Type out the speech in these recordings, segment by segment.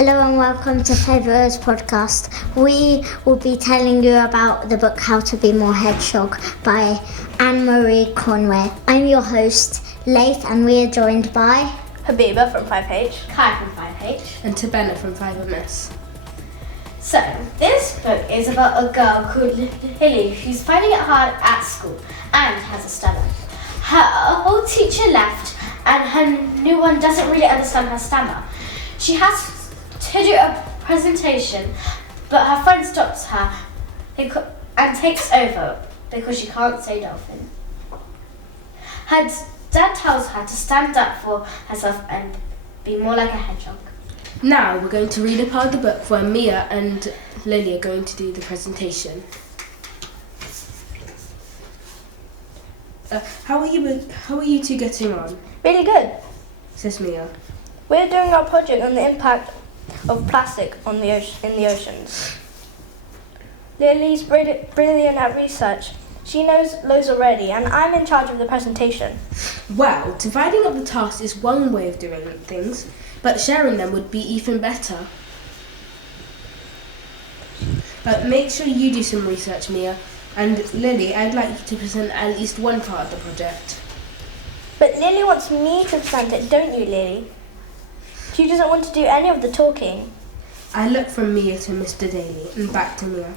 Hello and welcome to Favourite's podcast. We will be telling you about the book How to Be More Hedgehog by Anne Mare Conway. I'm your host, Leif, and we are joined by Habiba from 5H, Kai from 5H, and Tabena from 5MS. So, this book is about a girl called Lily who's finding it hard at school and has a stammer. Her old teacher left and her new one doesn't really understand her stammer. She has to do a presentation, but her friend stops her and takes over because she can't say dolphin. Her dad tells her to stand up for herself and be more like a hedgehog. Now we're going to read a part of the book where Mia and Lily are going to do the presentation. How are you two getting on? Really good. Says Mia. We're doing our project on the impact of plastic on the in the oceans. Lily's brilliant at research. She knows loads already, and I'm in charge of the presentation. Well, dividing up the tasks is one way of doing things, but sharing them would be even better. But make sure you do some research, Mia. And Lily, I'd like you to present at least one part of the project. But Lily wants me to present it, don't you, Lily? She doesn't want to do any of the talking. I look from Mia to Mr. Daly and back to Mia.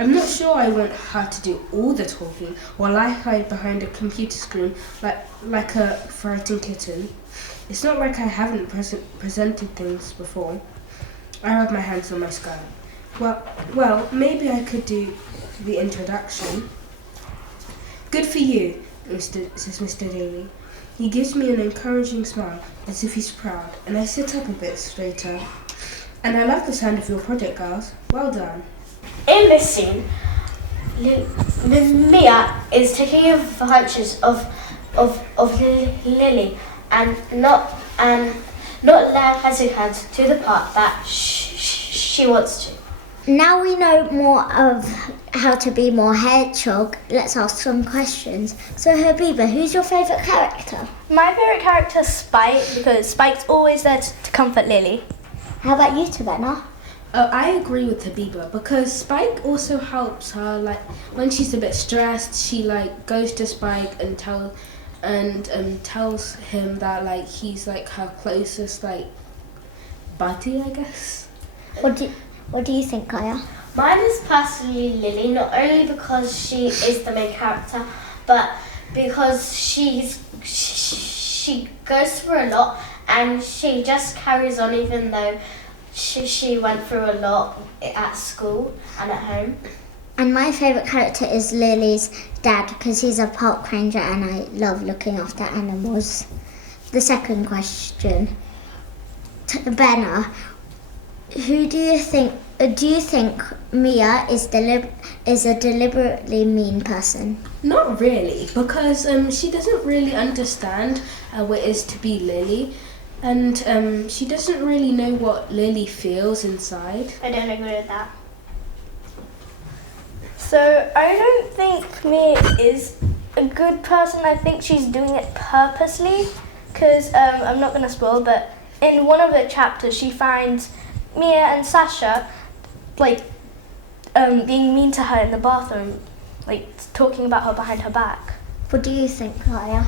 I'm not sure I want her to do all the talking while I hide behind a computer screen like a frightened kitten. It's not like I haven't presented things before. I rub my hands on my skirt. Well, maybe I could do the introduction. Good for you, says Mr. Daly. He gives me an encouraging smile as if he's proud, and I sit up a bit straighter. And I love the sound of your project, girls. Well done. In this scene, Mia is taking advantage of Lily and not letting her do the part that she wants to. Now we know more of how to be more hedgehog. Let's ask some questions. So Habiba, who's your favourite character? My favourite character is Spike, because Spike's always there to comfort Lily. How about you, Tabena? I agree with Habiba because Spike also helps her. Like when she's a bit stressed, she goes to Spike and tells him that he's her closest buddy, I guess. What do you think, Kaya? Mine is personally Lily, not only because she is the main character, but because she goes through a lot and she just carries on even though she went through a lot at school and at home. And my favourite character is Lily's dad because he's a park ranger and I love looking after animals. The second question, Tabena, do you think Mia is a deliberately mean person? Not really, because she doesn't really understand what it is to be Lily, and she doesn't really know what Lily feels inside. I don't agree with that. So I don't think Mia is a good person. I think she's doing it purposely, because I'm not going to spoil, but in one of the chapters she finds Mia and Sasha being mean to her in the bathroom, talking about her behind her back. What do you think, Kaya?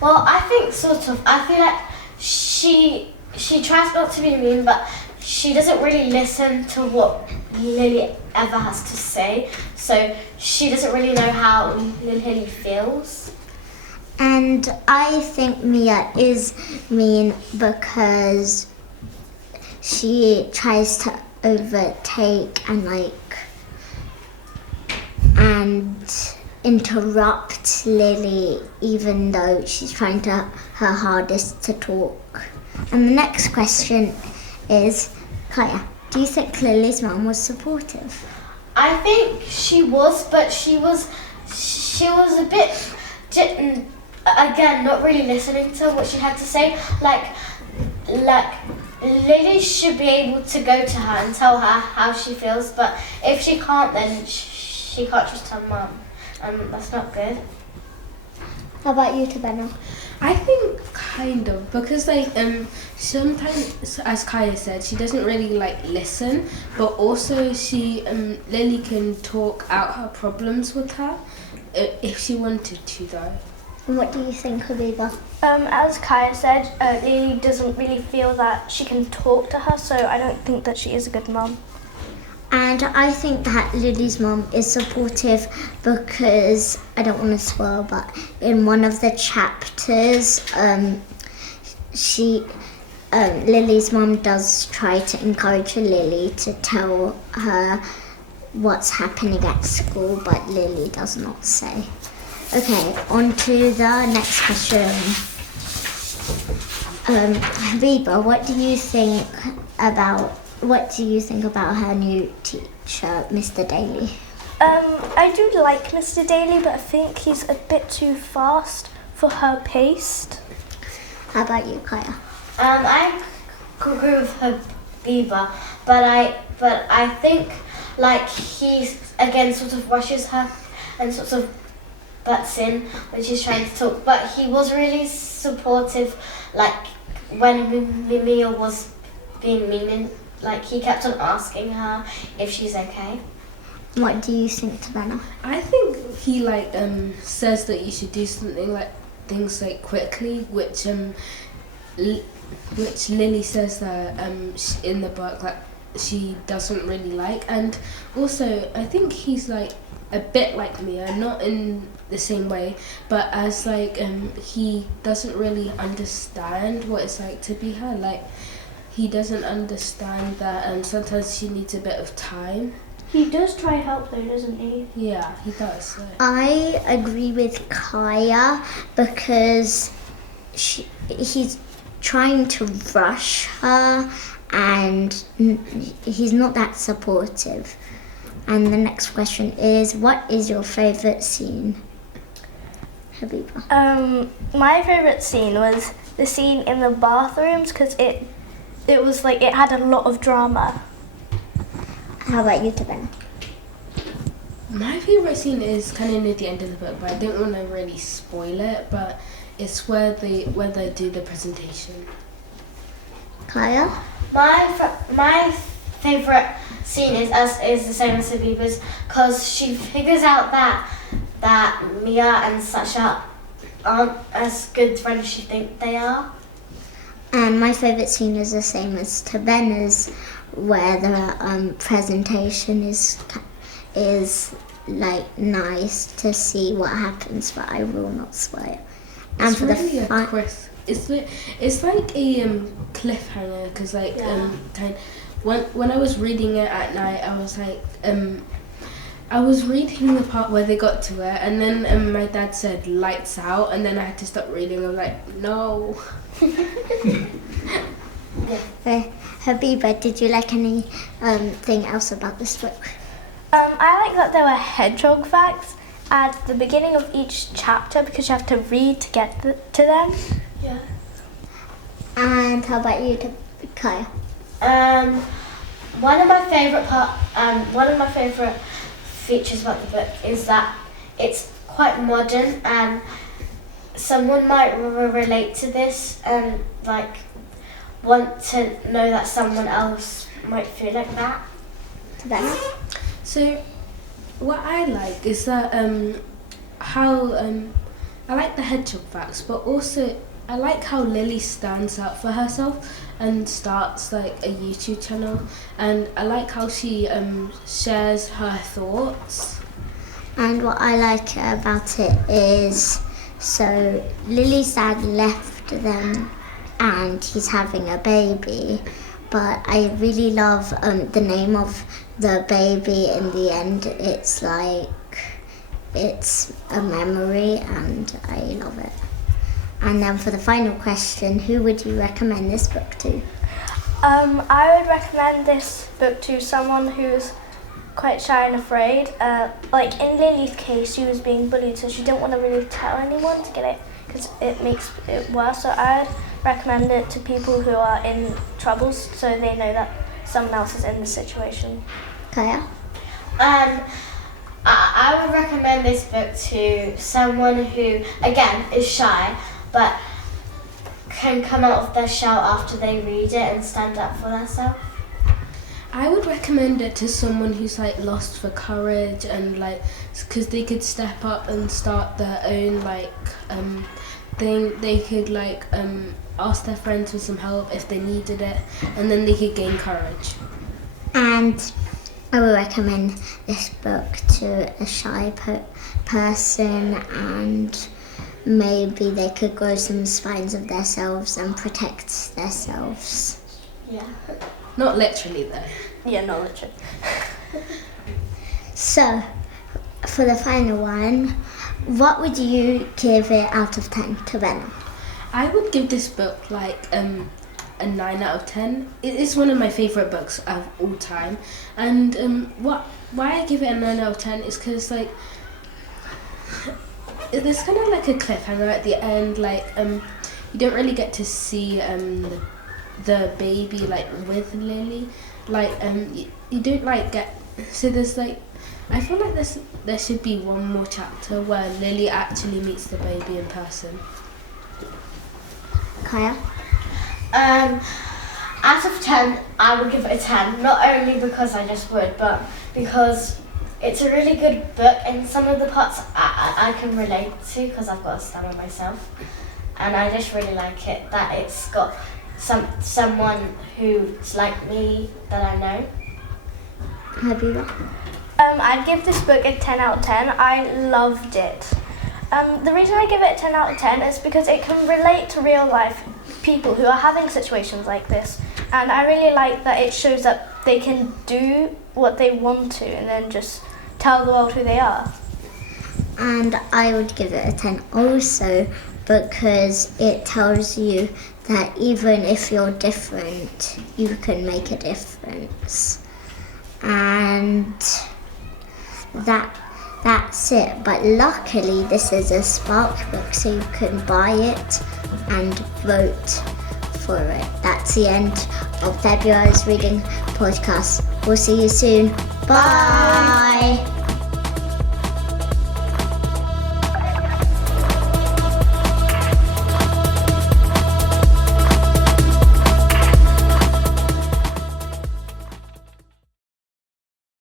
Well, I think sort of. I feel like she tries not to be mean, but she doesn't really listen to what Lily ever has to say. So she doesn't really know how Lily feels. And I think Mia is mean because she tries to overtake and interrupt Lily even though she's trying her hardest to talk. And the next question is, Kaya, do you think Lily's mum was supportive? I think she was, but she was a bit, again, not really listening to what she had to say. Lily should be able to go to her and tell her how she feels, but if she can't, then she can't trust her mum, and that's not good. How about you, Tabena? I think kind of, because like sometimes, as Kaya said, she doesn't really like listen, but also Lily can talk out her problems with her if she wanted to though. And what do you think, Habiba? As Kaya said, Lily doesn't really feel that she can talk to her, so I don't think that she is a good mum. And I think that Lily's mum is supportive because, I don't want to spoil, but in one of the chapters, Lily's mum does try to encourage Lily to tell her what's happening at school, but Lily does not say. Okay, on to the next question. Habiba, what do you think about her new teacher, Mr. Daly? I do like Mr. Daly, but I think he's a bit too fast for her pace. How about you, Kaya? I agree with her, Bieber, but I think like he again sort of rushes her and sort of butts in when she's trying to talk. But he was really supportive, like when Mia was being mean, and like he kept on asking her if she's okay. What do you think, Savannah? I think he like says that you should do something like things like quickly, which Lily says that in the book like she doesn't really like, and also I think he's like a bit like Mia, not in the same way, but as like he doesn't really understand what it's like to be her. Like he doesn't understand that sometimes she needs a bit of time. He does try help though, doesn't he? Yeah, he does. So. I agree with Kaya because he's trying to rush her and he's not that supportive. And the next question is, what is your favourite scene? Habiba. My favourite scene was the scene in the bathrooms because it was like it had a lot of drama. How about you, Tabena? My favourite scene is kind of near the end of the book, but I don't want to really spoil it, but it's where they do the presentation. Kaya? My favourite scene is the same as Habiba's, because she figures out that Mia and Sasha aren't as good friends as she thinks they are. And my favourite scene is the same as Tabena's, where the presentation is like nice to see what happens, but I will not spoil. And It's for really the it's like a cliffhanger, because like when I was reading it at night, I was like I was reading the part where they got to it, and then my dad said lights out, and then I had to stop reading. I was like, no. Habiba, did you like anything else about this book? I like that there were hedgehog facts at the beginning of each chapter because you have to read to get to them. Yeah. And how about you, Kaya? One of my favourite features about the book is that it's quite modern, and someone might relate to this and like want to know that someone else might feel like that. Tabena? So, what I like is that how I like the hedgehog facts, but also I like how Lily stands up for herself and starts like a YouTube channel, and I like how she shares her thoughts. And what I like about it is, so Lily's dad left them and he's having a baby, but I really love the name of the baby in the end. It's like, it's a memory and I love it. And then for the final question, who would you recommend this book to? I would recommend this book to someone who's quite shy and afraid. Like in Lily's case, she was being bullied, so she didn't want to really tell anyone to get it because it makes it worse. So I'd recommend it to people who are in troubles, so they know that someone else is in the situation. Kaya? I I would recommend this book to someone who, again, is shy, but can come out of their shell after they read it and stand up for themselves. I would recommend it to someone who's like lost for courage and like, because they could step up and start their own like thing. They could like ask their friends for some help if they needed it, and then they could gain courage. And I would recommend this book to a shy person, and maybe they could grow some spines of themselves and protect themselves. Yeah. Not literally though. Yeah, not literally. So, for the final one, what would you give it out of 10 to Venom? I would give this book like a 9 out of 10. It is one of my favourite books of all time, and why I give it a 9 out of 10 is because like there's kind of like a cliffhanger at the end. Like you don't really get to see the baby like with Lily. Like you don't like get, so there's like, I feel like there should be one more chapter where Lily actually meets the baby in person. Kaya? Out of 10, I would give it a 10. Not only because I just would, but because it's a really good book, and some of the parts I can relate to because I've got a stammer myself, and I just really like it that it's got someone who's like me that I know. Habiba? I'd give this book a 10 out of 10. I loved it. The reason I give it a 10 out of 10 is because it can relate to real life people who are having situations like this. And I really like that it shows that they can do what they want to and then just tell the world who they are. And I would give it a 10 also because it tells you that even if you're different, you can make a difference. And that's it. But luckily this is a Spark book, so you can buy it and vote for it. That's the end of February's reading podcast. We'll see you soon. Bye.